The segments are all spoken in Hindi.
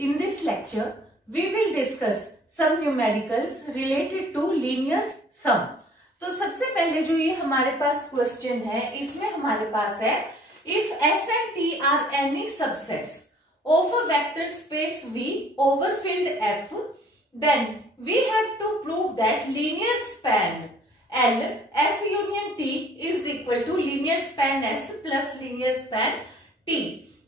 In this lecture, we will discuss some numericals related to linear sum. तो सबसे पहले जो ये हमारे पास क्वेश्चन है, इसमें हमारे पास है if S and T are any subsets of a vector space V over field F, then we have to prove that linear span L S union T is equal to linear span S plus linear span T.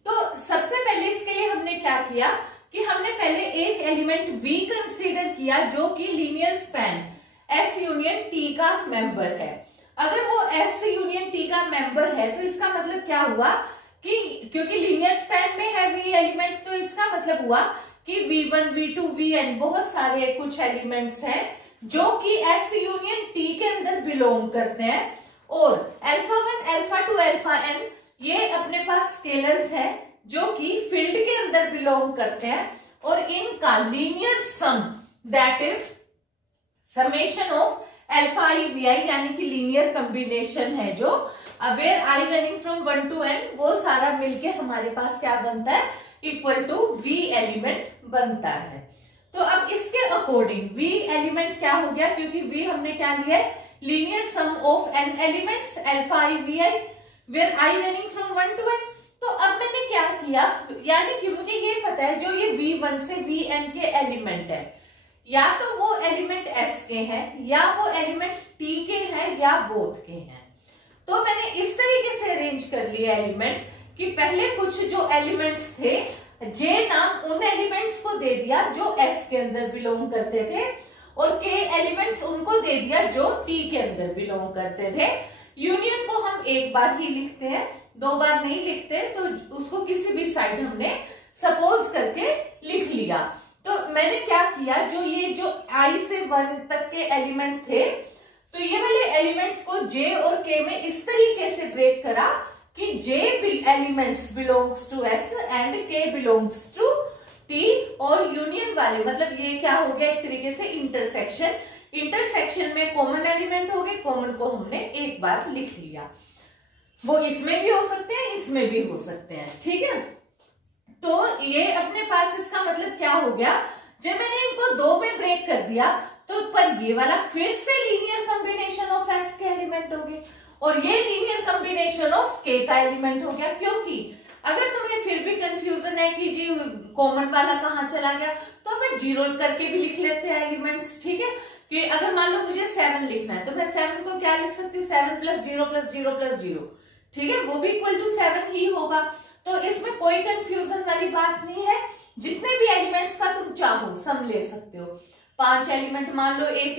तो सबसे पहले इसके लिए हमने क्या किया कि हमने पहले एक एलिमेंट V कंसीडर किया जो कि linear span S union T का मेंबर है. अगर वो S यूनियन T का मेंबर है तो इसका मतलब क्या हुआ कि क्योंकि लीनियर स्पैन में है V एलिमेंट, तो इसका मतलब हुआ कि V1, V2, Vn बहुत सारे कुछ एलिमेंट्स हैं जो कि S यूनियन T के अंदर बिलोंग करते हैं, और अल्फा 1, अल्फा 2, अल्फा n ये अपने पास स्केलर्स हैं जो कि फील्ड के अंदर बिलोंग करते हैं, और इनका linear sum that is summation of alpha i vi यानी कि लीनियर कॉम्बिनेशन है जो where i running from 1 to n, वो सारा मिलके हमारे पास क्या बनता है इक्वल टू v एलिमेंट बनता है. तो अब इसके अकॉर्डिंग v एलिमेंट क्या हो गया, क्योंकि v हमने क्या लिया है linear sum of n elements alpha i vi where i running from 1 to n. तो अब मैंने क्या किया, यानी कि मुझे ये पता है जो ये V1 से Vn के एलिमेंट है, या तो वो एलिमेंट S के हैं या वो एलिमेंट T के हैं या बोथ के हैं. तो मैंने इस तरीके से अरेंज कर लिया एलिमेंट कि पहले कुछ जो एलिमेंट्स थे J नाम उन एलिमेंट्स को दे दिया जो S के अंदर बिलोंग करते थे, और K एलिमेंट्स उनको दे दिया जो T के अंदर बिलोंग करते थे. यूनियन को हम एक बार ही लिखते हैं, दो बार नहीं लिखते, तो उसको किसी भी साइड हमने सपोज करके लिख लिया. तो मैंने क्या किया, जो I से 1 तक के एलिमेंट थे, तो ये वाले एलिमेंट्स को J और K में इस तरीके से ब्रेक करा कि J elements belongs to S and K belongs to T, और यूनियन वाले मतलब ये क्या हो गया एक तरीके से इंटरसेक्शन में कॉमन एलिमेंट हो गए, कॉमन को हमने एक बार लिख लिया. वो इसमें भी हो सकते हैं, इसमें भी हो सकते हैं, ठीक है. तो ये अपने पास इसका मतलब क्या हो गया, जब मैंने इनको दो में ब्रेक कर दिया तो पर ये वाला फिर से लीनियर कॉम्बिनेशन ऑफ S के एलिमेंट हो गए, और ये लीनियर कॉम्बिनेशन ऑफ K का एलिमेंट हो गया. क्योंकि अगर तुम्हें फिर भी कंफ्यूजन है कि जी कॉमन वाला कहाँ चला गया, तो मैं जीरो करके भी लिख लेते हैं एलिमेंट्स, ठीक है. कि अगर मान लो मुझे 7 लिखना है तो मैं 7 को क्या लिख सकती हूँ 7 प्लस 0 प्लस 0 प्लस 0, ठीक है, वो भी इक्वल टू 7 ही होगा. तो इसमें कोई कंफ्यूजन वाली बात नहीं है, जितने भी एलिमेंट्स का तुम चाहो सम ले सकते हो. 5 एलिमेंट मान लो एक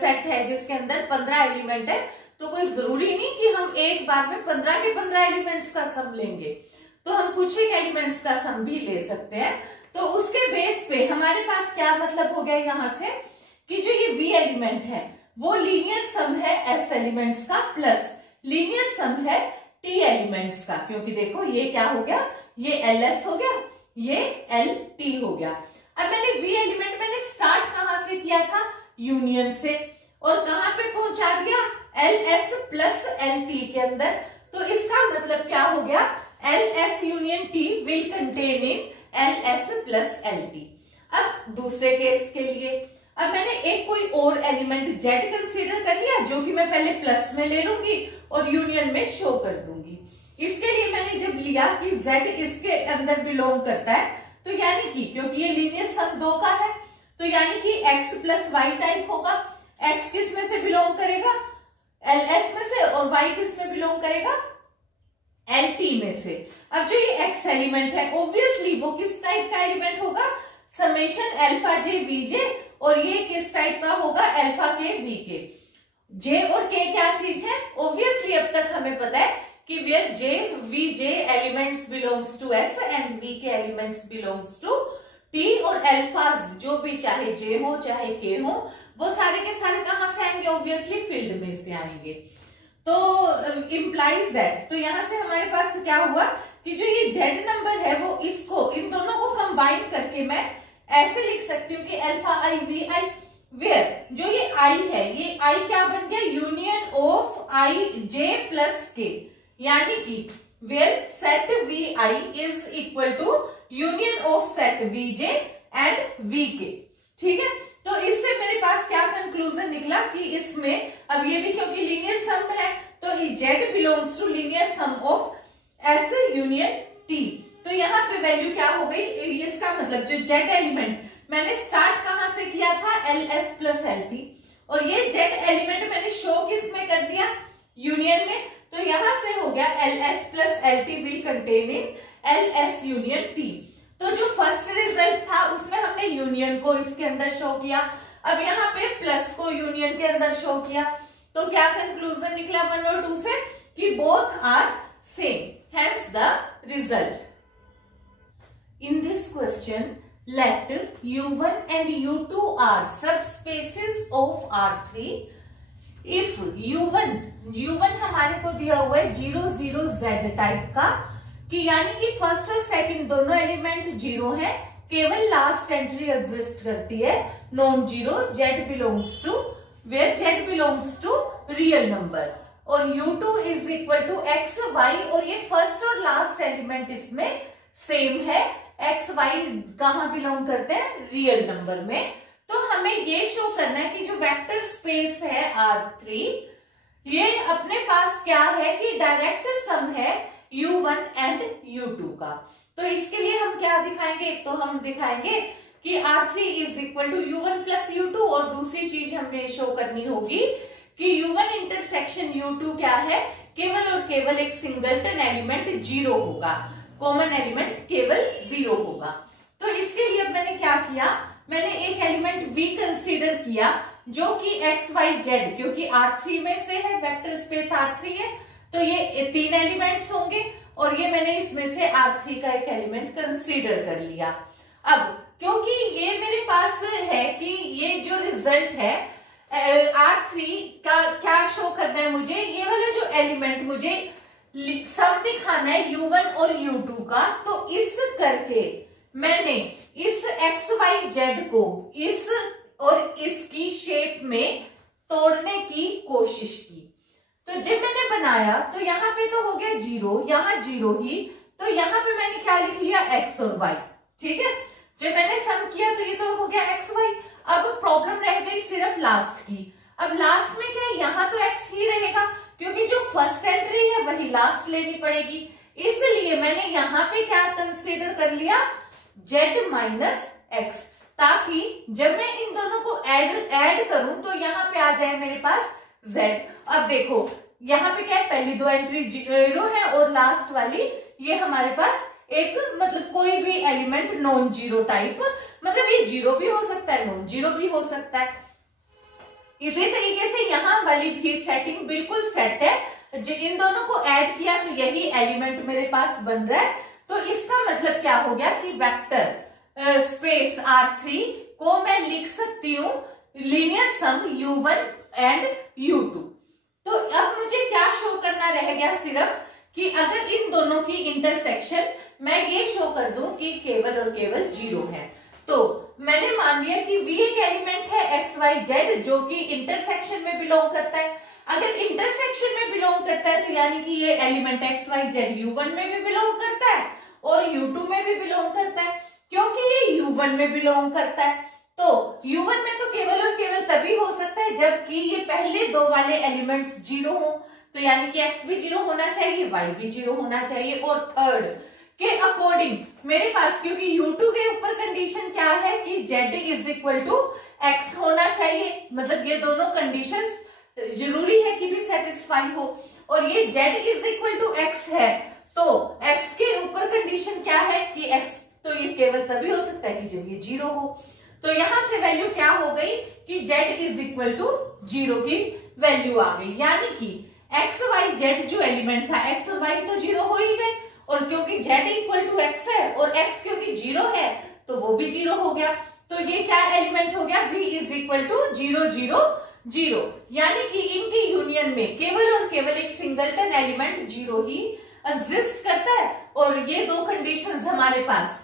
सेट है जिसके अंदर 15 एलिमेंट है, तो कोई जरूरी नहीं कि हम एक बार में 15 के 15 एलिमेंट्स का सम लेंगे, तो हम कुछ एक एलिमेंट्स का सम भी ले सकते हैं. तो उसके बेस पे हमारे पास क्या मतलब हो गया यहां से कि जो ये V एलिमेंट है वो लीनियर सम है S एलिमेंट्स का प्लस लीनियर सम है T एलिमेंट्स का, क्योंकि देखो ये क्या हो गया, ये LS हो गया, ये LT हो गया. अब मैंने V एलिमेंट मैंने स्टार्ट कहां से किया था यूनियन से, और कहां पे पहुंचा दिया LS प्लस LT के अंदर. तो इसका मतलब क्या हो गया, LS union T will contain in LS plus LT. अब दूसरे केस के लिए अब मैंने एक कोई और एलिमेंट Z कंसीडर कर लिया जो कि मैं पहले प्लस में ले लूंगी और यूनियन में शो कर दूंगी. इसके लिए मैंने जब लिया कि Z इसके अंदर बिलोंग करता है, तो यानी कि क्योंकि ये लीनियर सम 2 का है, तो यानी कि X प्लस Y टाइप होगा. X किस में से बिलोंग करेगा LS में से, और Y किस में बिलोंग करेगा LT में से. अब जो ये X एलिमेंट है ऑब्वियसली वो किस टाइप का एलिमेंट होगा, समेशन अल्फा J VJ, और ये किस टाइप का होगा अल्फा K VK. J और K क्या चीज है, ऑब्वियसली अब तक हमें पता है कि where J VJ elements belongs to S and VK elements belongs to T, और अल्फा जो भी चाहे J हो चाहे K हो वो सारे के सारे कहां से आएंगे, ऑब्वियसली फील्ड में से आएंगे. तो इम्प्लाइज दैट, तो यहां से हमारे पास क्या हुआ कि जो ये Z नंबर है वो इसको इन दोनों को कंबाइन करके मैं ऐसे लिख सकती हूँ कि अल्फा I VI, वेयर जो ये I है ये I क्या बन गया union of I J plus K, यानी कि where set VI is equal to union of set VJ and VK. ठीक है, तो इससे मेरे पास क्या कंक्लूजन निकला कि इसमें अब ये भी क्योंकि लीनियर सम है तो Z belongs to linear sum of S union T। तो यहाँ पे वैल्यू क्या हो गई, इसका मतलब जो Z एलिमेंट मैंने स्टार्ट कहां से किया था, LS प्लस LT, और ये Z एलिमेंट मैंने शो किस में कर दिया, यूनियन में। तो यहां से हो गया LS plus LT will contain in LS union T। तो जो फर्स्ट रिजल्ट था उसमें हमने यूनियन को इसके अंदर शो किया, अब यहाँ पे प्लस को यूनियन के अंदर शो किया। तो क्या कंक्लूजन निकला 1 और 2 से कि both are same, hence the result. In this question let U1 and U2 are subspaces of R3 if U1 हमारे को दिया हुआ है 0 0 Z टाइप का, कि यानी कि फर्स्ट और सेकंड दोनों एलिमेंट जीरो है, केवल लास्ट एंट्री एग्जिस्ट करती है non zero, Z belongs to where Z belongs to real number, और U2 is equal to x y, और ये फर्स्ट और लास्ट एलिमेंट इसमें सेम है, एक्स वाई कहां बिलोंग करते हैं, रियल नंबर में। तो हमें ये शो करना है कि जो वेक्टर स्पेस है R3 ये अपने पास क्या है कि डायरेक्ट सम है U1 एंड U2 का। तो इसके लिए हम क्या दिखाएंगे, तो हम दिखाएंगे कि R3 is equal to U1 plus U2, और दूसरी चीज हमें शो करनी होगी कि U1 इंटरसेक्शन U2 क्या है, केवल और केवल एक सिंगलटन एलिमेंट जीरो होगा, कॉमन एलिमेंट केवल जीरो होगा। तो इसके लिए मैंने क्या किया, मैंने एक एलिमेंट V कंसीडर किया जो कि एक्स वाई जेड, क्योंकि R3 में से है, वेक्टर स्पेस R3 है, तो ये 3 एलिमेंट्स होंगे, और ये मैंने इसमें से R3 का एक एलिमेंट कंसीडर कर लिया। अब क्योंकि ये मेरे पास है कि ये जो रिजल्ट है R3 का क्या शो करना है मुझे, ये वाला जो एलिमेंट मुझे सब दिखाना है U1 और U2 का, तो इस करके मैंने इस एक्स वाई जेड को इस और इसकी शेप में तोड़ने की कोशिश की। तो जब मैंने बनाया तो यहाँ पे तो हो गया जीरो, यहाँ जीरो ही, तो यहाँ पे मैंने क्या लिख लिया, एक्स और वाई। ठीक है, जब मैंने सम किया तो ये तो हो गया एक्स वाई। अब प्रॉब्लम रह गई सिर्फ लास्ट की। अब लास्ट में क्या है, यहाँ तो एक्स ही रहेगा क्योंकि जो फर्स्ट एंट्री है वही लास्ट लेनी पड़ेगी, इसलिए मैंने यहाँ पे क्या कंसीडर कर लिया, जेड माइनस एक्स, ताकि जब मैं इन दोनों को ऐड करूं तो यहाँ पे आ जाए मेरे पास z। अब देखो यहाँ पे क्या है, पहली दो एंट्री जीरो है और लास्ट वाली ये हमारे पास एक मतलब कोई भी एलिमेंट नॉन जीरो टाइप, मतलब ये जीरो भी हो सकता है नॉन जीरो भी हो सकता है। इसी तरीके से यहाँ वाली भी सेटिंग बिल्कुल सेट है, इन दोनों को ऐड किया तो यही एलिमेंट मेरे पास बन रहा है। तो इसका मतलब क्या हो गया कि वेक्टर स्पेस R3 को मैं लिख सकती हूँ linear some U1 and U2। तो अब मुझे क्या शो करना रह गया सिर्फ कि अगर इन दोनों की इंटरसेक्शन मैं ये शो कर दूं कि केवल और केवल जीरो है। तो मैंने मान लिया कि V एक एलिमेंट है एक्स वाई जेड जो कि इंटरसेक्शन में बिलोंग करता है। अगर इंटरसेक्शन में बिलोंग करता है तो यानी कि ये element x y Z U1 में भी बिलोंग करता है और U2 में भी बिलोंग करता है। क्योंकि ये U1 में बिलोंग करता है तो U1 में तो केवल और केवल तभी हो सकता है जबकि ये पहले दो वाले एलिमेंट्स जीरो हो, तो यानी कि x भी जीरो होना चाहिए, y भी जीरो होना चाहिए। और थर्ड के अकॉर्डिंग मेरे पास क्योंकि U2 के ऊपर कंडीशन क्या है कि z is equal to x होना चाहिए, मतलब ये दोनों कंडीशंस जरूरी है कि भी सेटिस्फाई हो, और ये z is equal to x है तो x के ऊपर कंडीशन क्या है कि x तो ये केवल तभी हो सकता है कि जब ये जीरो हो। तो यहां से वैल्यू क्या हो गई कि z is equal to zero की वैल्यू आ गई, यानी कि एक्स वाई जेड जो एलिमेंट था एक्स और वाई तो जीरो हो ही गए, और क्योंकि z इक्वल टू एक्स है और x क्योंकि जीरो है तो वो भी जीरो हो गया। तो ये क्या एलिमेंट हो गया, v is equal to zero zero zero, यानी कि इनकी यूनियन में केवल और केवल एक सिंगलटन एलिमेंट जीरो ही एग्जिस्ट करता है। और ये दो कंडीशंस हमारे पास,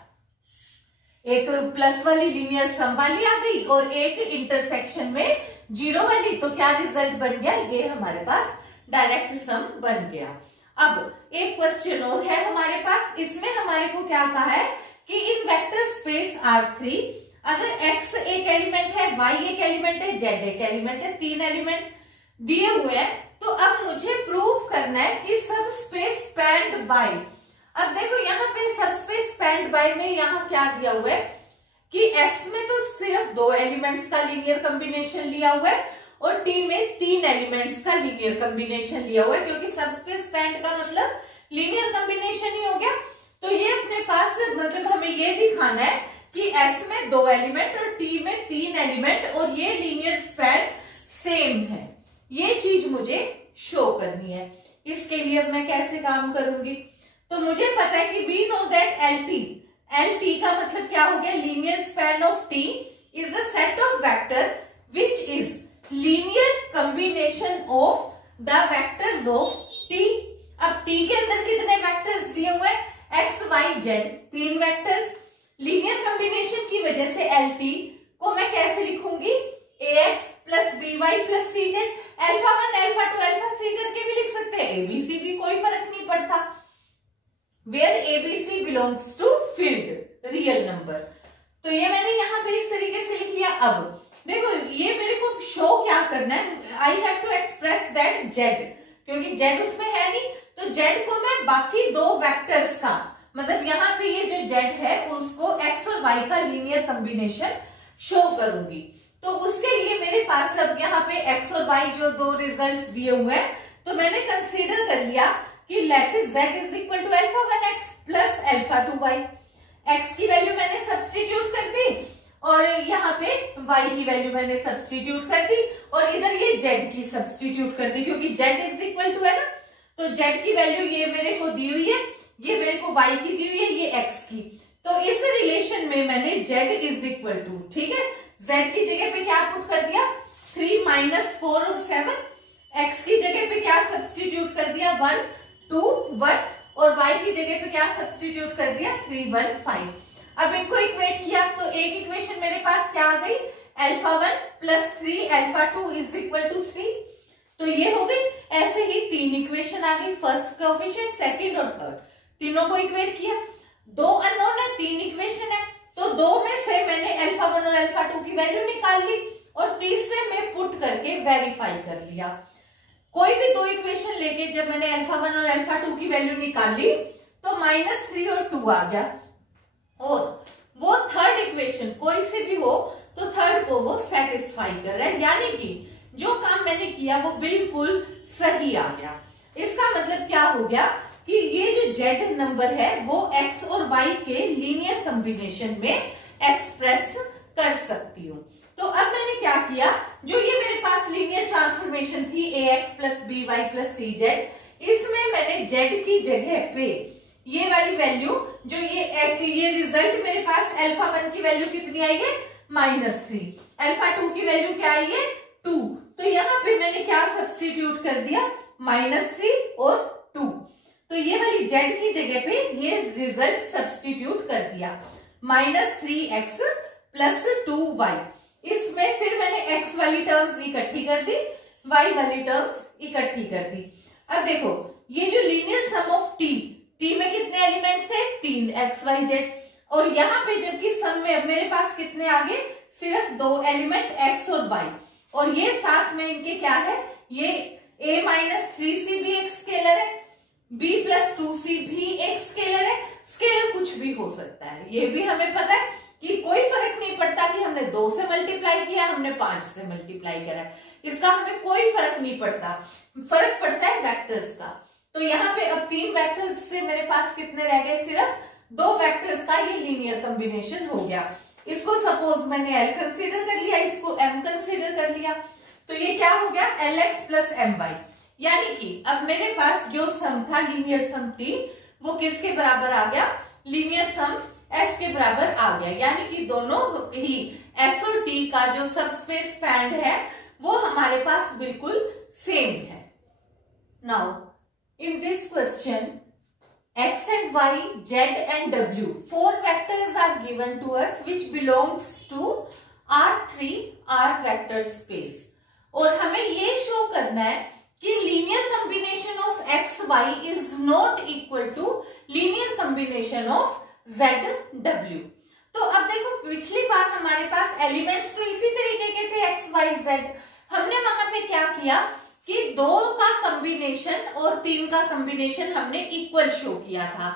एक प्लस वाली लीनियर सम वाली आ गई और एक इंटरसेक्शन में जीरो वाली, तो क्या रिजल्ट बन गया, ये हमारे पास डायरेक्ट सम बन गया। अब एक क्वेश्चन और है हमारे पास, इसमें हमारे को क्या कहा है कि इन वेक्टर स्पेस R3 अगर x एक एलिमेंट है, y एक एलिमेंट है, z एक एलिमेंट है, 3 एलिमेंट दिए हुए हैं, तो अब मुझे प्रूव करना है कि सब स्पेस स्पैन्ड बाय। अब देखो यहाँ पे सब स्पेस स्पैन्ड बाय में यहाँ क्या दिया हुआ है कि S में तो सिर्फ 2 एलिमेंट्स का लीनियर कॉम्बिनेशन लिया हुआ है और T में 3 एलिमेंट्स का लीनियर कॉम्बिनेशन लिया हुआ है, क्योंकि सब स्पेस स्पैन्ड का मतलब लीनियर कॉम्बिनेशन ही हो गया। तो ये अपने पास मतलब हमें ये दिखाना है कि S में 2 एलिमेंट और T में 3 एलिमेंट और ये लीनियर स्पैन सेम है, ये चीज मुझे शो करनी है। इसके लिए अब मैं कैसे काम करूंगी, तो मुझे पता है कि वी नो दैट LT का मतलब क्या हो गया, linear span of T is a set of vector which is linear combination of the vectors of T। अब T के अंदर कितने वेक्टर्स दिए हुए हैं, x y z 3 vectors. Linear combination की वजह से LT को मैं कैसे लिखूंगी, ax plus by plus cz, alpha 1 alpha 2 alpha 3 करके भी लिख सकते हैं, ABC भी कोई फर्क नहीं पड़ता, where ABC belongs to field real number. तो ये मैंने यहाँ पे इस तरीके से लिख लिया। अब देखो ये मेरे को शो क्या करना है, I have to express that z, क्योंकि z उसमें है नहीं, तो z को मैं बाकी 2 वेक्टर्स का मतलब यहाँ पे ये जो z है उसको x और y का लीनियर कॉम्बिनेशन शो करूंगी। तो उसके लिए मेरे पास अब यहाँ पे x और y जो 2 रिजल्ट्स दिए हुए हैं, तो मैंने कंसीडर कर लिया कि let z is equal to alpha 1x plus alpha 2y। x की वैल्यू मैंने सब्सटीट्यूट कर दी और यहाँ पे y की वैल्यू मैंने सब्सटीट्यूट कर दी और इधर ये z की सब्सटीट्यूट कर दी, क्योंकि z इज इक्वल टू है ना, तो z की वैल्यू ये मेरे को दी हुई है, ये मेरे को y की दी हुई है, ये x की। तो इस रिलेशन में मैंने z इज इक्वल टू, ठीक है, z की जगह पे क्या पुट कर दिया 3 माइनस 4 और 7, x की जगह पे क्या सब्सटीट्यूट कर दिया 1 2 1 और y की जगह पे क्या सब्सटीट्यूट कर दिया 3 1 5। अब इनको इक्वेट किया तो एक इक्वेशन मेरे पास क्या आ गई, alpha 1 plus 3 alpha 2 is equal to 3। तो ये हो गई। ऐसे ही 3 इक्वेशन आ गई, फर्स्ट कोएफिशिएंट, सेकंड और थर्ड, तीनों को इक्वेट किया। 2 अननोन है, 3 इक्वेशन है, तो 2 में से मैंने अल्फा 1 और अल्फा 2 की वैल्यू निकाल ली और तीसरे में पुट करके वेरीफाई कर लिया। कोई भी 2 इक्वेशन लेके जब मैंने अल्फा 1 और अल्फा 2 की वैल्यू निकाली तो -3 और 2 आ गया, और वो थर्ड इक्वेशन कोई से भी हो तो थर्ड को वो सेटिस्फाई कर रहा है, यानी कि जो काम मैंने किया वो बिल्कुल सही आ गया। इसका मतलब क्या हो गया कि ये जो z नंबर है वो x और y के लीनियर कॉम्बिनेशन में एक्सप्रेस कर सकती हूँ। तो अब मैंने क्या किया, जो ये मेरे पास लीनियर ट्रांसफॉर्मेशन थी ax plus by plus cz, इसमें मैंने z की जगह पे ये वाली वैल्यू जो ये रिजल्ट मेरे पास अल्फा 1 की वैल्यू कितनी आई है -3, अल्फा 2 की वैल्यू क्या आई है 2, तो यहाँ पे मैंने क्या सब्सटीट्यूट कर दिया -3 और 2, तो ये वाली z की जगह पे ये रिजल्ट सब्सटीट्यूट कर दिया -3x प्लस 2y। इसमें फिर मैंने x वाली टर्म्स इकट्ठी कर दी, y वाली टर्म्स इकट्ठी कर दी। अब देखो ये जो लीनियर सम ऑफ t में कितने एलिमेंट थे 3 x y z, और यहाँ पे जबकि सम में अब मेरे पास कितने आ गए सिर्फ 2 एलिमेंट x और y, और ये साथ में इनके क्या है, ये a माइनस 3c भी एक स्केलर है, b प्लस 2c भी एक स्केलर है, स्केलर कुछ भी हो सकता है, ये भी हमें पता है कि कोई फर्क नहीं पड़ता कि हमने 2 से मल्टीप्लाई किया हमने 5 से मल्टीप्लाई करा है, इसका हमें कोई फर्क नहीं पड़ता, फर्क पड़ता है वेक्टर्स का। तो यहाँ पे अब 3 वेक्टर्स से मेरे पास कितने रह गए, सिर्फ 2 वेक्टर्स का ये लीनियर कॉम्बिनेशन हो गया। इसको सपोज मैंने L कंसीडर कर लिया, इसको M कंसीडर कर लिया, तो ये क्या हो गया LX प्लस My, यानी कि अब मेरे पास जो सम था लीनियर सम T वो किसके बराबर आ गया, लीनियर सम S के बराबर आ गया, यानी कि दोनों ही S और T का जो सबस्पेस स्पैन है वो हमारे पास बिल्कुल सेम है। Now in this question x and y, z and w, 4 vectors are given to us which belongs to R3 R vector space, और हमें ये शो करना है कि linear combination of x y is not equal to linear combination of ZW। तो अब देखो पिछली बार हमारे पास एलिमेंट्स तो इसी तरीके के थे XYZ। हमने वहां पे क्या किया कि 2 का कॉम्बिनेशन और 3 का कॉम्बिनेशन हमने इक्वल शो किया था।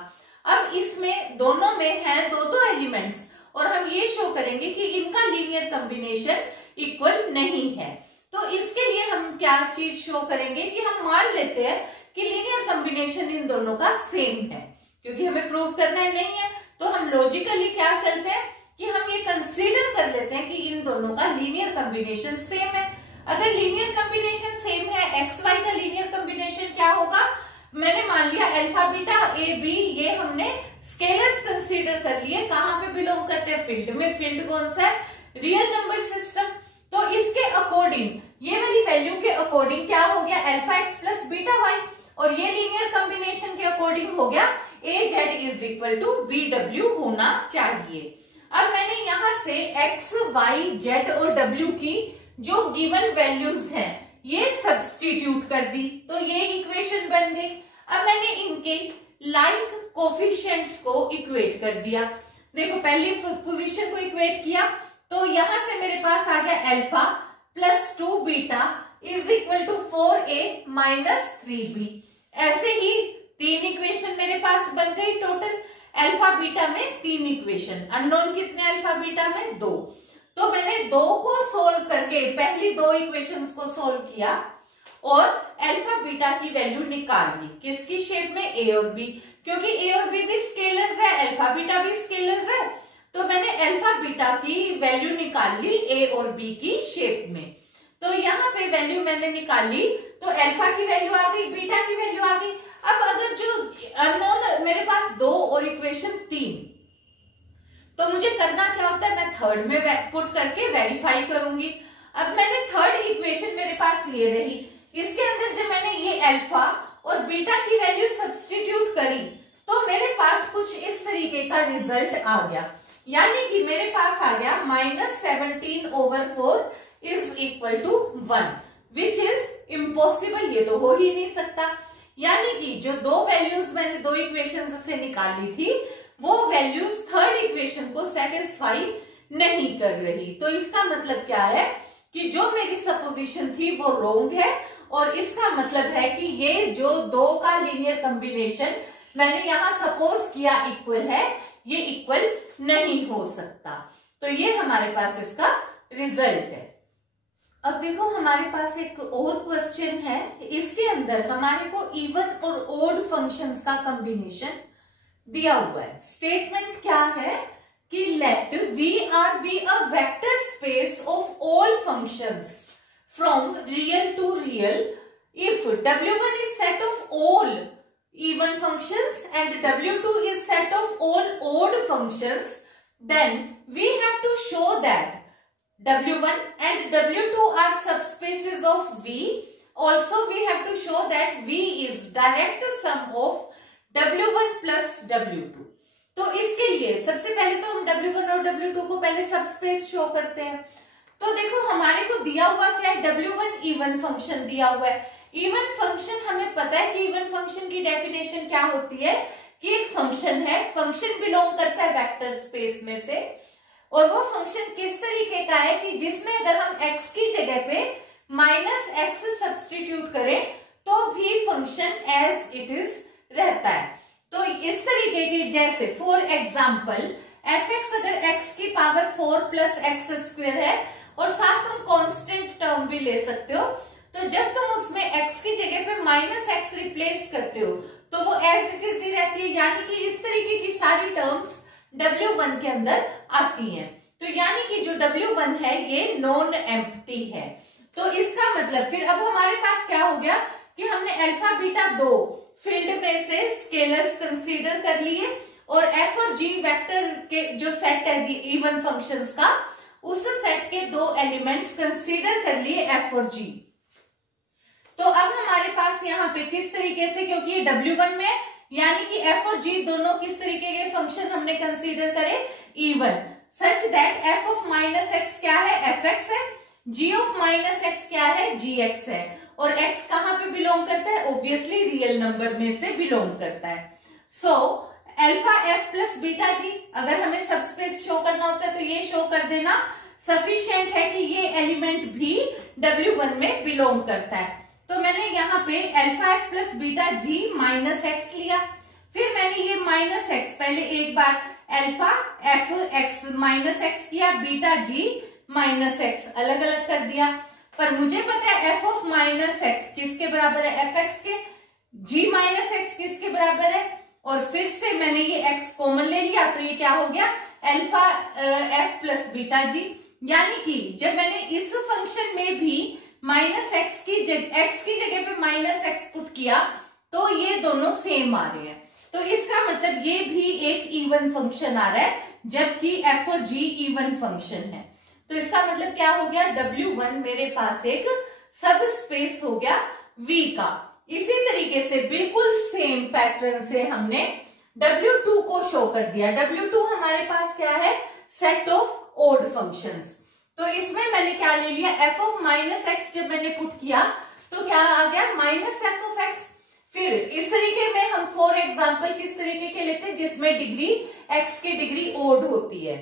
अब इसमें दोनों में है दो एलिमेंट्स और हम ये शो करेंगे कि इनका लीनियर कॉम्बिनेशन इक्वल नहीं है। तो इसके लिए हम क्या चीज शो करेंगे कि हम मान लेते हैं कि लीनियर कॉम्बिनेशन इन दोनों का सेम है, क्योंकि हमें प्रूव करना नहीं है। तो हम लॉजिकली क्या चलते हैं कि हम ये कंसीडर कर लेते हैं कि इन दोनों का लीनियर कॉम्बिनेशन सेम है। अगर लीनियर कॉम्बिनेशन सेम है, XY का लीनियर कॉम्बिनेशन क्या होगा, मैंने मान लिया अल्फा बीटा A B, ये हमने स्केलर्स कंसीडर कर लिए। कहां पे बिलोंग करते हैं, फील्ड में। फील्ड कौन सा है, रियल नंबर सिस्टम। तो इसके अकॉर्डिंग ये वाली वैल्यू के अकॉर्डिंग क्या हो गया, alpha x plus beta y, और ये लीनियर कॉम्बिनेशन के अकॉर्डिंग हो गया AZ is equal to BW होना चाहिए। अब मैंने यहां से x, y, z और w की जो गिवन वैल्यूज हैं ये सब्स्टिट्यूट कर दी, तो ये इक्वेशन बन गई। अब मैंने इनके लाइक कोफिशिएंट्स को इक्वेट कर दिया। देखो पहली पोजीशन को इक्वेट किया तो यहां से मेरे पास आ गया alpha plus 2 beta is equal to 4a minus 3b। ऐसे ही 3 इक्वेशन मेरे पास बन गई टोटल। अल्फा बीटा में 3 इक्वेशन, अननोन कितने अल्फा बीटा में 2। तो मैंने 2 को सोल्व करके पहली 2 इक्वेशंस को सोल्व किया और अल्फा बीटा की वैल्यू निकाल ली। किसकी शेप में, a और b, क्योंकि a और b भी स्केलर्स है, अल्फा बीटा भी स्केलर्स है। तो मैंने अल्फा बीटा की वैल्यू निकाल ली a और b की शेप में। तो यहाँ पे वैल्यू मैंने निकाल ली, तो अल्फा की वैल्यू आ गई, बीटा की वैल्यू आ गई। अब अगर जो अननोन मेरे पास 2 और इक्वेशन 3, तो मुझे करना क्या होता है, मैं थर्ड में पुट करके वेरीफाई करूंगी। अब मैंने थर्ड इक्वेशन मेरे पास ये रही, इसके अंदर जब मैंने ये अल्फा और बीटा की वैल्यू सब्स्टिट्यूट करी तो मेरे पास कुछ इस तरीके का रिजल्ट आ गया, यानी कि मेरे पास आ गया -17/4 is equal to 1, which is impossible, ये तो हो ही नहीं सकता। यानी कि जो 2 वैल्यूज मैंने 2 इक्वेशन से निकाली थी वो वैल्यूज थर्ड इक्वेशन को सेटिस्फाई नहीं कर रही। तो इसका मतलब क्या है कि जो मेरी सपोजिशन थी वो रॉन्ग है, और इसका मतलब है कि ये जो 2 का लीनियर कॉम्बिनेशन मैंने यहां सपोज किया इक्वल है, ये इक्वल नहीं हो सकता। तो ये हमारे पास इसका रिजल्ट है। अब देखो हमारे पास एक और क्वेश्चन है, इसके अंदर हमारे को इवन और ओड फंक्शंस का कॉम्बिनेशन दिया हुआ है। स्टेटमेंट क्या है कि late VR be a vector space of all functions from real to real if W1 is set of all even functions and W2 is set of all odd functions, then we have to show that W1 and W2 are subspaces of V. Also we have to show that V is direct sum of W1 plus W2। तो इसके लिए सबसे पहले तो हम W1 और W2 को पहले सबस्पेस शो करते हैं। तो देखो हमारे को दिया हुआ क्या है, W1 इवन फंक्शन दिया हुआ है। इवन फंक्शन हमें पता है कि इवन फंक्शन की डेफिनेशन क्या होती है कि एक फंक्शन है, फंक्शन बिलोंग करता है वेक्टर स्पेस में से, और वो फंक्शन किस तरीके का है कि जिसमें अगर हम x की जगह पे -x सब्स्टिट्यूट करें तो भी फंक्शन एज इट इज रहता है। तो इस तरीके के जैसे फॉर एग्जाम्पल fx अगर x की पावर 4 प्लस एक्स स्क्वायर है और साथ तुम कांस्टेंट टर्म भी ले सकते हो, तो जब तुम उसमें x की जगह पे -x रिप्लेस करते हो तो वो एज इट इज ही रहती है, यानी कि इस तरीके की सारी टर्म्स W1 के अंदर आती हैं। तो यानी कि जो W1 है ये नॉन एम्प्टी है। तो इसका मतलब फिर अब हमारे पास क्या हो गया कि हमने अल्फा बीटा 2 फील्ड में से स्केलर्स कंसीडर कर लिए और f और g वेक्टर के जो सेट है इवन फंक्शंस का, उस सेट के 2 एलिमेंट्स कंसीडर कर लिए f और g। तो अब हमारे पास यहाँ पे किस तरीके से, क्योंकि ये W1 में यानी कि f और g दोनों किस तरीके के फंक्शन हमने कंसीडर करे, even, such that f of -x क्या है, fx है, g ऑफ -x क्या है, gx है, और x कहां पे बिलोंग करता है, ऑब्वियसली रियल नंबर में से बिलोंग करता है। So alpha f plus beta g. अगर हमें सबस्पेस शो करना होता है तो ये शो कर देना सफिशिएंट है कि ये एलिमेंट भी W1 में बिलोंग करता है। तो मैंने यहाँ पे alpha f plus beta g minus x लिया, फिर मैंने ये माइनस एक्स पहले एक बार alpha f x minus x किया, बीटा जी माइनस एक्स अलग अलग कर दिया। पर मुझे पता है एफ ऑफ माइनस एक्स किसके बराबर है, एफ एक्स के, जी माइनस एक्स किसके बराबर है, और फिर से मैंने ये x कॉमन ले लिया तो ये क्या हो गया अल्फा एफ प्लस बीटा जी। यानी कि जब मैंने इस फंक्शन में भी माइनस एक्स की जगह पे माइनस एक्स पुट किया तो ये दोनों सेम आ रहे हैं। तो इसका मतलब ये भी एक इवन फंक्शन आ रहा है, जबकि एफ और जी इवन फंक्शन है। तो इसका मतलब क्या हो गया, W1 मेरे पास एक सब स्पेस हो गया V का। इसी तरीके से बिल्कुल सेम पैटर्न से हमने W2 को शो कर दिया। W2 हमारे पास क्या है, सेट ऑफ ओड फंक्शंस। तो इसमें मैंने क्या ले लिया, एफ ऑफ माइनस एक्स जब मैंने पुट किया तो क्या आ गया माइनस एफ ऑफ एक्स। फिर इस तरीके में हम फॉर एग्जाम्पल किस तरीके के लेते हैं जिसमें डिग्री एक्स की डिग्री ओड होती है।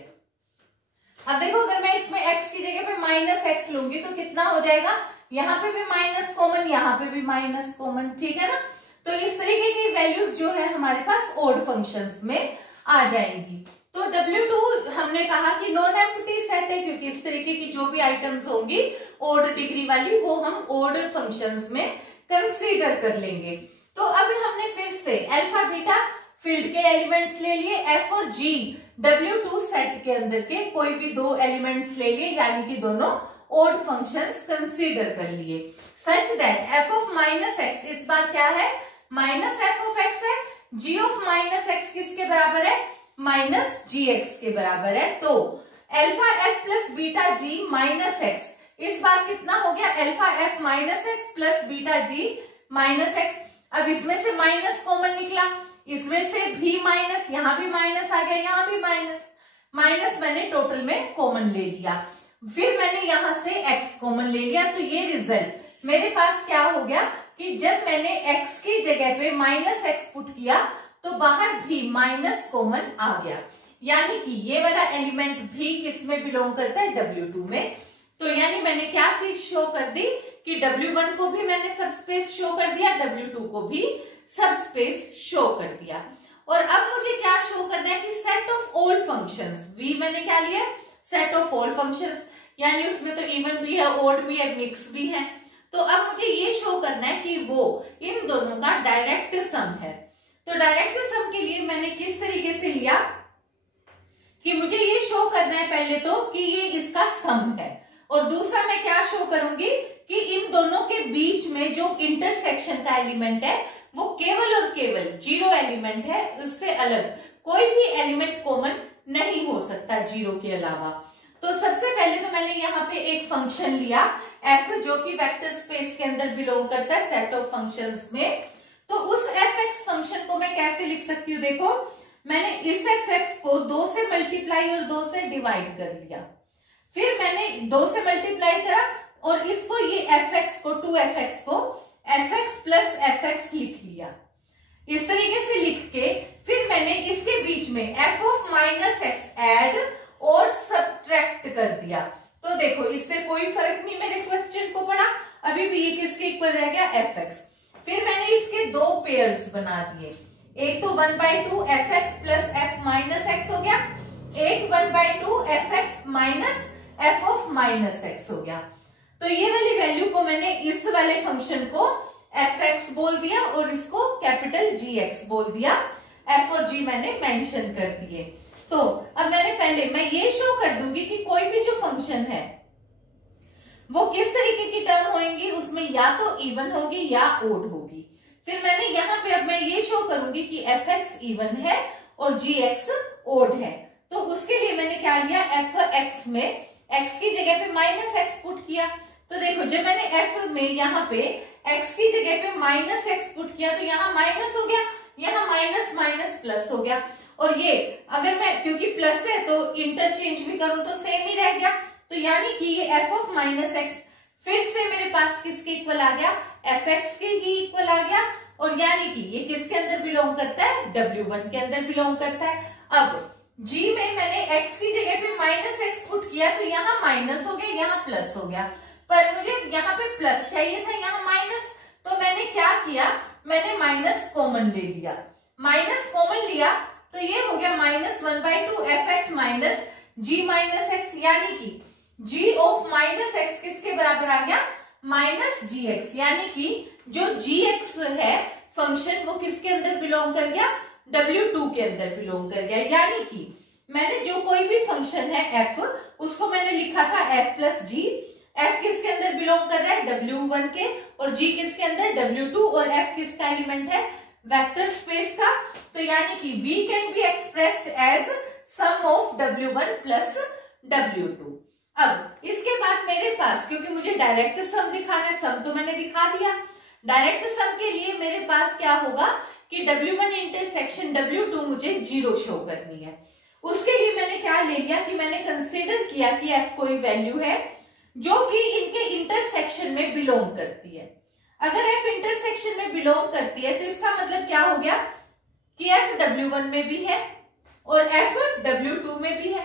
अब देखो अगर मैं इसमें x की जगह पे माइनस एक्स लूंगी तो कितना हो जाएगा, यहाँ पे भी माइनस कॉमन, यहाँ पे भी माइनस कॉमन, ठीक है ना। तो इस तरीके की वैल्यूज जो है हमारे पास ओड फंक्शंस में आ जाएंगी। तो W2 हमने कहा कि नॉन एम्प्टी सेट है, क्योंकि इस तरीके की जो भी आइटम्स होंगी ओड डिग्री वाली वो हम ओड फंक्शंस में कंसीडर कर लेंगे। तो अब हमने फिर से अल्फा बीटा फील्ड के एलिमेंट्स ले लिए, एफ और जी W2 सेट के अंदर के कोई भी दो एलिमेंट्स ले लिए, यानी कि दोनों ओड फंक्शंस कंसीडर कर लिए, such that F of minus x इस बार क्या है माइनस एफ ऑफ एक्स है, जी ऑफ माइनस एक्स किसके बराबर है, माइनस जी एक्स के बराबर है। तो alpha f plus beta g minus x इस बार कितना हो गया, alpha f minus x plus beta g minus x. अब इसमें से माइनस कॉमन निकला, इसमें से भी माइनस, यहाँ भी माइनस आ गया, यहाँ भी माइनस, माइनस मैंने टोटल में कॉमन ले लिया, फिर मैंने यहां से x कॉमन ले लिया। तो ये रिजल्ट मेरे पास क्या हो गया कि जब मैंने x की जगह पे माइनस एक्स पुट किया तो बाहर भी माइनस कॉमन आ गया, यानी कि ये वाला एलिमेंट भी किसमें बिलोंग करता है, W2 में। तो यानी मैंने क्या चीज शो कर दी कि W1 को भी मैंने सबस्पेस शो कर दिया, W2 को भी सबस्पेस शो कर दिया। और अब मुझे क्या शो करना है कि set of all functions, V मैंने क्या लिया सेट ऑफ ऑल फंक्शंस, यानी उसमें तो इवन भी है, ओड भी है, मिक्स भी है। तो अब मुझे ये शो करना है कि वो इन दोनों का डायरेक्ट सम है। तो डायरेक्ट सम के लिए मैंने किस तरीके से लिया कि मुझे ये शो करना है पहले तो कि ये इसका सम है, और दूसरा मैं क्या शो करूंगी कि इन दोनों के बीच में जो इंटरसेक्शन का एलिमेंट है वो केवल और केवल जीरो एलिमेंट है, उससे अलग कोई भी एलिमेंट कॉमन नहीं हो सकता जीरो के अलावा। तो सबसे पहले तो मैंने यहाँ पे एक फंक्शन लिया f जो कि वेक्टर स्पेस के अंदर बिलोंग करता है सेट ऑफ फंक्शंस में। तो उस fx फंक्शन को मैं कैसे लिख सकती हूँ, देखो मैंने इस fx को 2 से मल्टीप्लाई और 2 से डिवाइड कर लिया, फिर मैंने 2 से मल्टीप्लाई करा और इसको ये fx को 2fx को fx प्लस fx लिख लिया। इस तरीके से लिख के फिर मैंने इसके बीच में f of minus x add और सब्ट्रैक्ट कर दिया। तो देखो इससे कोई फर्क नहीं मेरे क्वेश्चन को पड़ा, अभी भी ये किसके इक्वल रह गया fx। फिर मैंने इसके दो पेयर्स बना दिए, एक तो 1/2 fx plus f minus x हो गया, एक 1/2 fx minus f of minus x हो गया। तो ये वाली वैल्यू को मैंने इस वाले फंक्शन को fx बोल दिया और इसको कैपिटल gx बोल दिया, f और g मैंने मेंशन कर दिए। तो अब मैं ये शो कर दूंगी कि कोई भी जो फंक्शन है वो किस तरीके की टर्म होंगी, उसमें या तो इवन होगी या ओड होगी। फिर मैंने यहाँ पे अब मैं ये शो करूंगी कि fx इवन है और gx ओड है। तो उसके लिए मैंने क्या लिया, fx में x की जगह पे माइनस एक्स पुट किया। तो देखो जब मैंने f में यहाँ पे x की जगह पे माइनस एक्स पुट किया तो यहाँ माइनस हो गया, यहाँ माइनस माइनस प्लस हो गया, और ये अगर मैं क्योंकि प्लस है तो इंटरचेंज भी करूं तो सेम ही रह गया। तो यानी कि ये f ऑफ माइनस एक्स फिर से मेरे पास किसके इक्वल आ गया, fx के ही इक्वल आ गया, और यानी कि ये किसके अंदर बिलोंग करता है, W1 के अंदर बिलोंग करता है। अब G में मैंने x की जगह पे -x पुट किया तो यहाँ माइनस हो गया, यहाँ प्लस हो गया, पर मुझे यहाँ पे प्लस चाहिए था, यहाँ माइनस, तो मैंने क्या किया, मैंने माइनस कॉमन ले लिया। माइनस कॉमन लिया तो ये हो गया -1/2 fx minus g minus x, यानी कि g ऑफ माइनस x किसके बराबर आ गया, -gx, यानी कि जो gx है फंक्शन वो किसके अंदर बिलोंग कर गया, W2 के अंदर बिलोंग कर गया। यानी कि मैंने जो कोई भी फंक्शन है f, उसको मैंने लिखा था f प्लस g। f किसके अंदर बिलोंग कर रहा है, W1 के, और g किसके अंदर, W2, और f किसका एलिमेंट है, वेक्टर स्पेस का। तो यानी कि v can be expressed as sum of W1 plus W2। अब इसके बाद मेरे पास, क्योंकि मुझे डायरेक्ट सम दिखाना है, सम तो मैंने दिखा दिया, डायरेक्ट सम के लिए मेरे पास क्या होगा कि W1 इंटरसेक्शन W2 मुझे 0 शो करनी है। उसके लिए मैंने क्या ले लिया कि मैंने कंसीडर किया कि f कोई वैल्यू है जो कि इनके इंटरसेक्शन में बिलोंग करती है। अगर f इंटरसेक्शन में बिलोंग करती है तो इसका मतलब क्या हो गया कि f W1 में भी है और f W2 में भी है।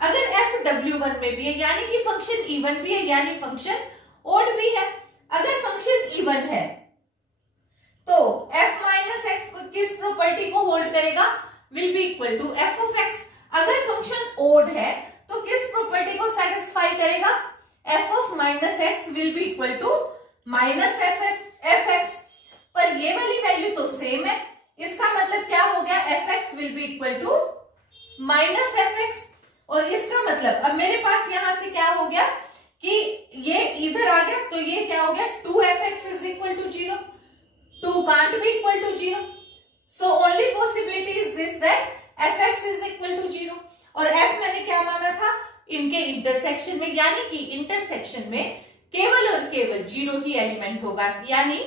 अगर f W1 में भी है यानी कि फंक्शन इवन भी है, यानी फंक्शन ओड भी है। अगर फंक्शन इवन है तो f माइनस एक्स किस प्रॉपर्टी को होल्ड करेगा, will be equal to f of x। अगर फंक्शन ओड है तो किस प्रॉपर्टी को सेटिस्फाई करेगा, f of minus x will be equal to minus f x. पर ये वाली वैल्यू तो सेम है, इसका मतलब क्या हो गया, f x will be equal to minus f x. और इसका मतलब अब मेरे पास यहां से क्या हो गया कि ये इधर आ गया, तो ये क्या हो गया, 2fx is equal to 0, 2 can't be equal to 0, so only possibility is this that fx is equal to 0। और f मैंने क्या माना था, इनके इंटरसेक्शन में, यानी कि इंटरसेक्शन में केवल और केवल 0 ही एलिमेंट होगा, यानी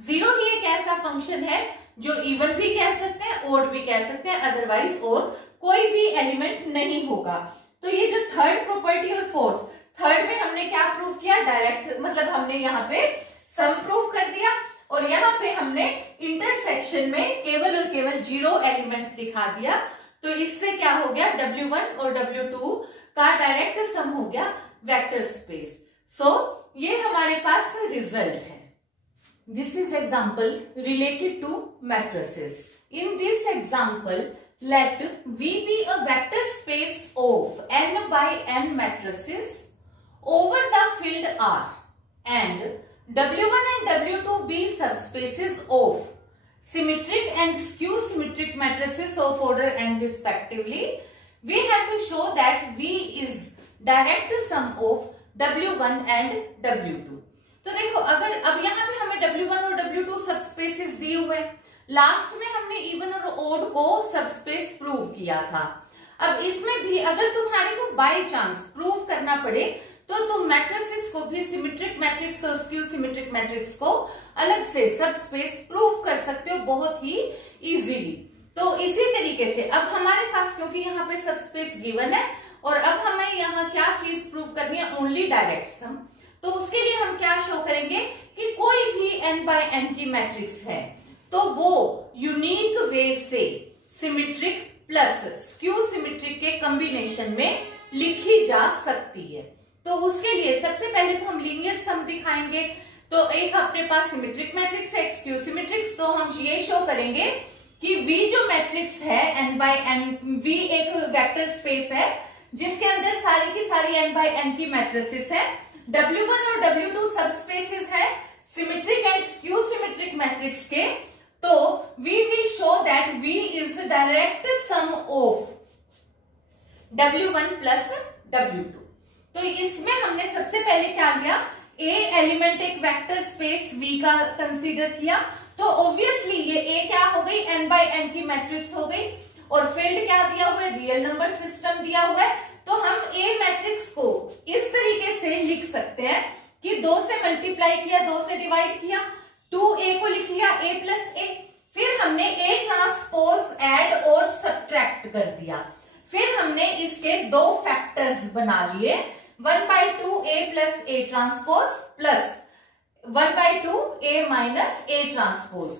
0 ही एक ऐसा फंक्शन है जो इवन भी कह सकते हैं, ओड भी कह सकते हैं, अदरवाइज और कोई भी एलिमेंट नहीं होगा। तो ये जो थर्ड प्रॉपर्टी और फोर्थ, थर्ड में हमने क्या प्रूव किया, डायरेक्ट, मतलब हमने यहाँ पे सम प्रूव कर दिया, और यहाँ पे हमने इंटरसेक्शन में केवल और केवल 0 एलिमेंट दिखा दिया। तो इससे क्या हो गया, W1 और W2 का डायरेक्ट सम हो गया वेक्टर स्पेस। सो ये हमारे पास रिजल्ट है। This is example related to matrices. In this example let V be a vector space of n by n matrices over the field R and W1 and W2 be subspaces of symmetric and skew symmetric matrices of order n respectively. We have to show that V is direct sum of W1 and W2. तो देखो, अगर अब यहाँ पे हमें W1 और W2 सबस्पेसेस दिए हुए, लास्ट में हमने इवन और ओड को सबस्पेस प्रूव किया था। अब इसमें भी अगर तुम्हारे को बाय चांस प्रूव करना पड़े तो तुम मैट्रिसेस को भी, सिमेट्रिक मैट्रिक्स और स्क्यू सिमेट्रिक मैट्रिक्स को अलग से सबस्पेस प्रूव कर सकते हो बहुत ही इजीली। तो इसी तरीके से अब हमारे पास, क्योंकि यहाँ पे सबस्पेस गिवन है और अब हमें यहाँ क्या चीज प्रूव करनी है, ओनली डायरेक्ट सम। तो उसके लिए हम क्या शो करेंगे कि कोई भी n बाय n की मैट्रिक्स है तो वो यूनिक वे से सिमेट्रिक प्लस स्क्यू सिमेट्रिक के कॉम्बिनेशन में लिखी जा सकती है। तो उसके लिए सबसे पहले तो हम लीनियर सम दिखाएंगे। तो एक अपने पास सिमेट्रिक मैट्रिक्स है, स्क्यू सिमेट्रिक्स, तो हम ये शो करेंगे कि V जो मैट्रिक्स है n बाय n, V एक वेक्टर स्पेस है जिसके अंदर सारी की सारी n बाय n की मैट्रिसेस है। W1 और W2 सबस्पेसेस है symmetric and skew symmetric matrix के। तो we will show that V is direct sum of W1 plus W2। तो इसमें हमने सबसे पहले क्या लिया, A एलिमेंट एक वेक्टर स्पेस V का कंसीडर किया, तो ऑब्वियसली ये A क्या हो गई, n बाय n की मैट्रिक्स हो गई, और फील्ड क्या दिया हुआ है, रियल नंबर सिस्टम दिया हुआ है। तो हम A मैट्रिक्स को इस तरीके से लिख सकते हैं कि 2 से मल्टीप्लाई किया, 2 से डिवाइड किया, 2A को लिख लिया A प्लस A, फिर हमने A ट्रांसपोज ऐड और सब्ट्रैक्ट कर दिया, फिर हमने इसके 2 फैक्टर्स बना लिए, 1/2 A plus A transpose plus 1/2 A minus A transpose.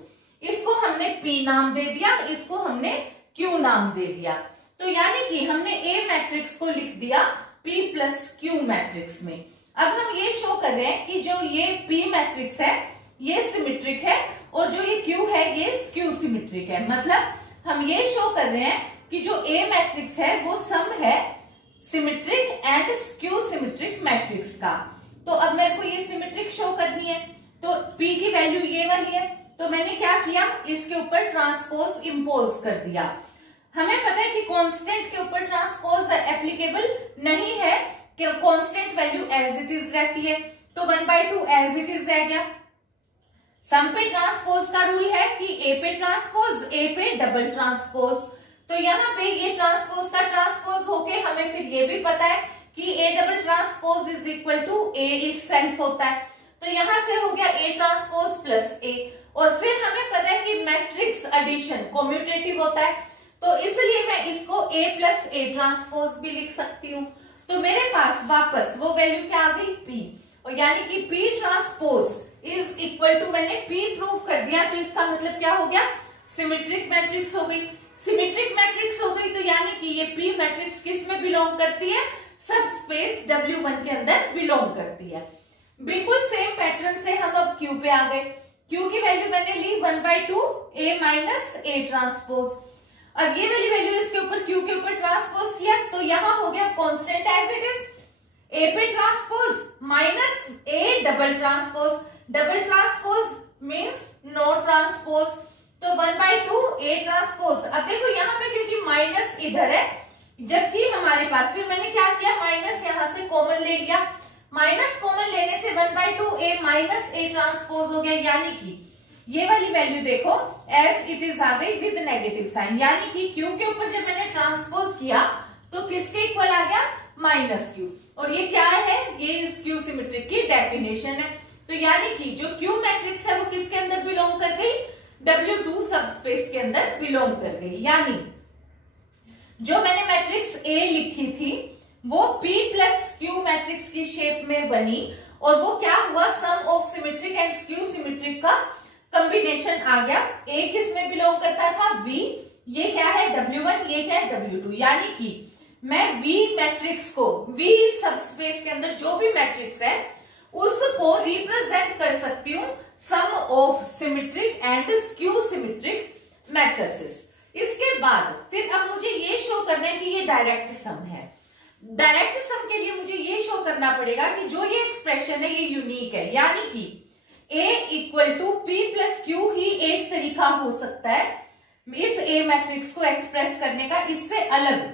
इसको हमने P नाम दे दिया, इसको हमने Q नाम दे दिया। तो यानी कि हमने A मैट्रिक्स को लिख दिया P प्लस Q मैट्रिक्स में। अब हम ये शो कर रहे हैं कि जो ये P मैट्रिक्स है ये सिमेट्रिक है और जो ये Q है ये स्क्यू सिमेट्रिक है। मतलब हम ये शो कर रहे हैं कि जो A मैट्रिक्स है वो सम है symmetric and skew symmetric matrix का। तो अब मेरे को ये सिमेट्रिक शो करनी है, तो P की वैल्यू ये वाली है, तो मैंने क्या किया, इसके ऊपर ट्रांसपोज इम्पोज कर दिया। हमें पता है कि कांस्टेंट के ऊपर ट्रांसपोज एप्लीकेबल नहीं है, कि constant value as it is रहती है, तो 1/2 एज इट इज रह गया। सम पे ट्रांसपोज का रूल है कि ए पे ट्रांसपोज, ए पे डबल ट्रांसपोज। तो यहाँ पे ये ट्रांसपोज का ट्रांसपोज होके हमें फिर ये भी पता है कि A double transpose is equal to A itself होता है। तो यहां से हो गया ए ट्रांसपोज प्लस ए, और फिर हमें पता है कि मैट्रिक्स एडिशन कम्यूटेटिव होता है, तो इसलिए मैं इसको ए प्लस ए ट्रांसपोज भी लिख सकती हूँ। तो मेरे पास वापस वो वैल्यू क्या आ गई P, और यानी कि P transpose is equal to, मैंने P प्रूव कर दिया, तो इसका मतलब क्या हो गया, सिमेट्रिक मैट्रिक्स हो गई। सिमेट्रिक मैट्रिक्स हो गई तो यानी कि ये P मैट्रिक्स किस में बिलोंग करती है, सब स्पेस W1 के अंदर बिलोंग करती है। बिल्कुल सेम पैटर्न से हम अब Q पे आ गए। Q की वैल्यू मैंने ली 1/2 A माइनस ए ट्रांसपोज। अब ये वाली वैल्यू इसके ऊपर Q के ऊपर ट्रांसपोज किया, तो यहां हो गया constant as it is, A पे transpose minus A double transpose. Double transpose means no transpose, तो 1/2 A ट्रांसपोज। अब देखो यहाँ पे क्योंकि माइनस इधर है, जबकि हमारे पास, फिर मैंने क्या किया, माइनस यहां से कॉमन ले लिया। माइनस कॉमन लेने से 1/2 A माइनस ए ट्रांसपोज हो गया, यानी कि ये वाली वैल्यू देखो एज इट इज आ गई विद नेगेटिव साइन, यानी कि Q के ऊपर जब मैंने ट्रांसपोज किया तो किसके इक्वल आ गया, माइनस Q। और ये क्या है, ये स्क्यू सिमेट्रिक की डेफिनेशन है। तो यानी कि जो Q मैट्रिक्स है वो किसके अंदर बिलोंग कर गई, W2 सबस्पेस के अंदर बिलोंग कर गई। यानी जो मैंने मैट्रिक्स A लिखी थी वो P प्लस Q मैट्रिक्स की शेप में बनी, और वो क्या हुआ, sum of symmetric and skew symmetric का कॉम्बिनेशन आ गया। A किस में बिलोंग करता था, V, ये क्या है W1, ये क्या है W2। यानी कि मैं V मैट्रिक्स को, V सबस्पेस के अंदर जो भी मैट्रिक्स है उसको रिप्रेजेंट कर सकती हूँ sum of symmetric and skew symmetric matrices. इसके बाद फिर अब मुझे ये शो करना है कि ये डायरेक्ट सम है। डायरेक्ट सम के लिए मुझे ये शो करना पड़ेगा कि जो ये एक्सप्रेशन है ये यूनिक है, यानी कि A equal to P plus Q ही एक तरीका हो सकता है इस A मैट्रिक्स को एक्सप्रेस करने का, इससे अलग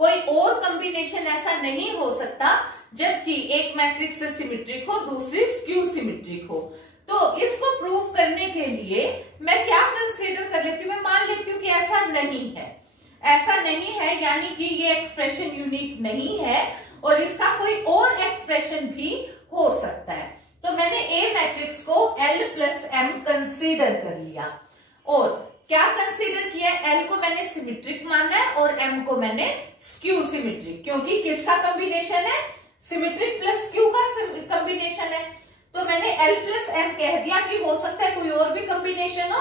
कोई और कॉम्बिनेशन ऐसा नहीं हो सकता जबकि एक मैट्रिक्स सिमेट्रिक हो, दूसरी स्क्यू सिमेट्रिक हो। तो इसको प्रूव करने के लिए मैं क्या कंसीडर कर लेती हूँ, मैं मान लेती हूँ कि ऐसा नहीं है, ऐसा नहीं है, यानी कि ये एक्सप्रेशन यूनिक नहीं है और इसका कोई और एक्सप्रेशन भी हो सकता है। तो मैंने A मैट्रिक्स को L प्लस M कंसीडर कर लिया, और क्या कंसीडर किया, L को मैंने सिमेट्रिक माना है और M को मैंने स्क्यू सिमेट्रिक, क्योंकि किसका कॉम्बिनेशन है, सिमेट्रिक प्लस Q का कॉम्बिनेशन है। तो मैंने L प्लस M कह दिया कि हो सकता है कोई और भी कॉम्बिनेशन हो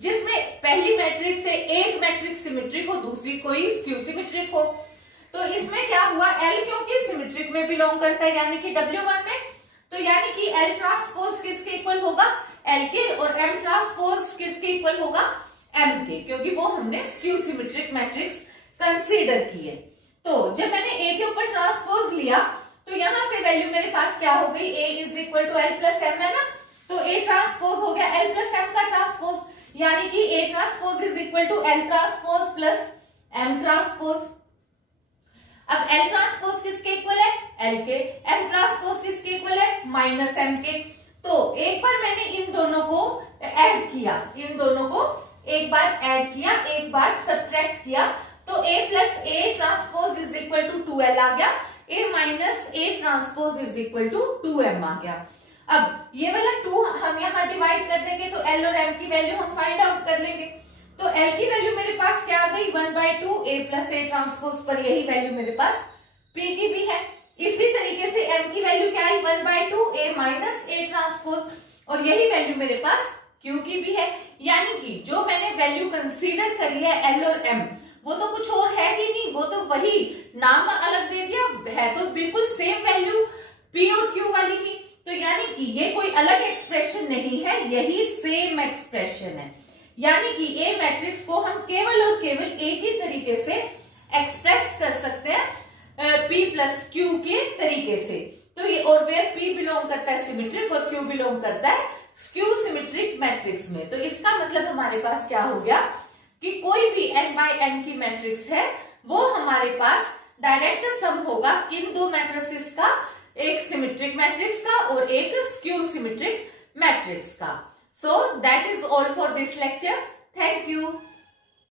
जिसमें पहली मैट्रिक्स से एक मैट्रिक्स सिमेट्रिक हो, दूसरी कोई स्क्यू सिमेट्रिक हो। तो इसमें क्या हुआ, L क्योंकि सिमेट्रिक में बिलोंग करता है यानी कि W1 में, तो यानी कि L ट्रांसपोज किसके इक्वल होगा, L के, और M ट्रांसपोज किसके इक्वल होगा, M के, क्योंकि वो हमने स्क्यू सिमेट्रिक मैट्रिक्स कंसीडर किए। तो जब मैंने A के ऊपर ट्रांसपोज लिया तो यहां से वैल्यू मेरे पास क्या हो गई, A is equal to L plus M है ना, तो A ट्रांसपोज हो गया L प्लस M का ट्रांसपोज, यानी कि A transpose is equal to L transpose plus M transpose. अब L ट्रांसपोज किसके इक्वल है, L के, M ट्रांसपोज किसके इक्वल है, माइनस M के। तो एक बार मैंने इन दोनों को ऐड किया, इन दोनों को एक बार ऐड किया, एक बार सब्ट्रैक्ट किया, तो A plus A transpose is equal to 2L आ गया, A minus A transpose is equal to 2M आ गया। अब ये वाला 2 हम यहाँ डिवाइड कर देंगे तो L और M की वैल्यू हम फाइंड आउट कर लेंगे। तो L की वैल्यू मेरे पास क्या आ गई, 1/2 A प्लस A ट्रांसपोज पर, यही वैल्यू मेरे पास P की भी है। इसी तरीके से M की वैल्यू क्या आई, 1/2 A माइनस A ट्रांसपोज, और यही वैल्यू मेरे पास Q की भी है, यानी कि जो मैंने वैल्यू कंसीडर करी है L और M, वो तो कुछ और है ही नहीं, वो तो वही नाम अलग दे दिया है, तो बिल्कुल सेम वैल्यू P और Q वाली ही। तो यानी कि ये कोई अलग एक्सप्रेशन नहीं है, यही सेम एक्सप्रेशन है। यानी कि ए मैट्रिक्स को हम केवल और केवल एक ही तरीके से एक्सप्रेस कर सकते हैं P प्लस Q के तरीके से। तो ये, और वेयर P बिलोंग करता है सिमेट्रिक और Q बिलोंग करता है स्क्यू सिमेट्रिक मैट्रिक्स में। तो इसका मतलब हमारे पास क्या हो गया कि कोई भी n बाय n की मैट्रिक्स है वो हमारे पास डायरेक्ट सम होगा किन दो मैट्रिसेस का, एक सिमेट्रिक मैट्रिक्स का और एक स्क्यू सिमेट्रिक मैट्रिक्स का। So that is all for this lecture. Thank you.